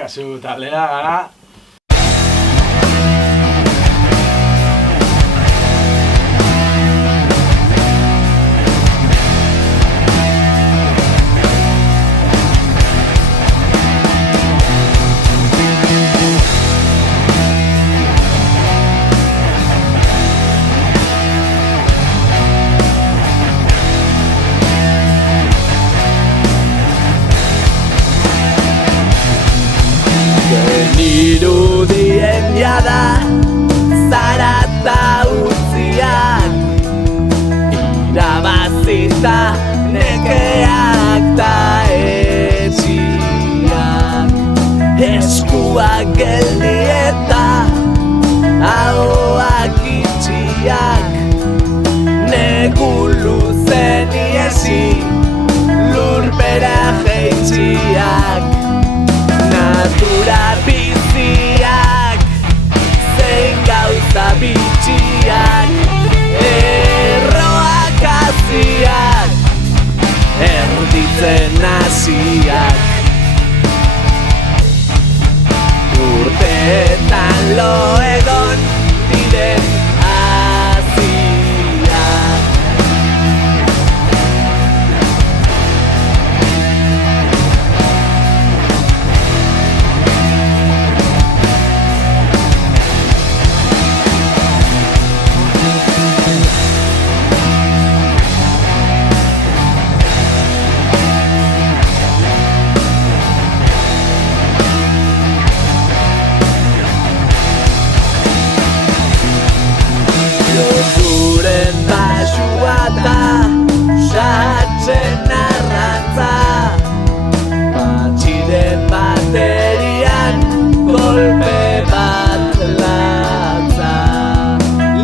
Kasu taldea gara. Irudien jada zarata utziak, irabazita nekeak ta etxiak, eskuak geldi eta ahoak itxiak, negu luzen iesi lurpera jeitxiak, natura biziak, zein gauza bitxiak, erroak haziak, erditzen hasiak. Urteetan lo egon diren haziak. Loturen basua eta sahatzen arrantza, matxiren baterian golpe bat latza,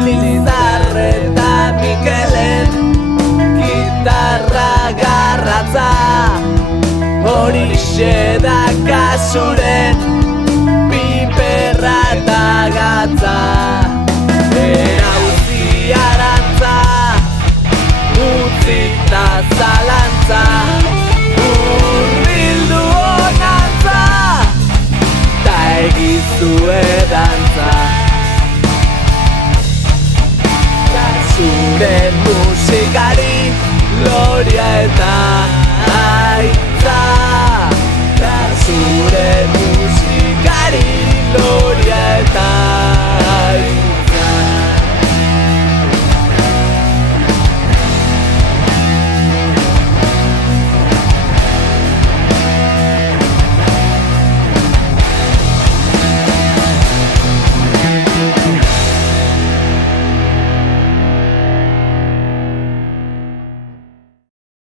Lizarre eta Mikelen gitarra garratza, horixe da kasuren piperra eta gatza. Arantza, utzita zalantza, urbildu honantza, ta egizue dantza. Zure musikari gloria eta aitza, zure musikari gloria.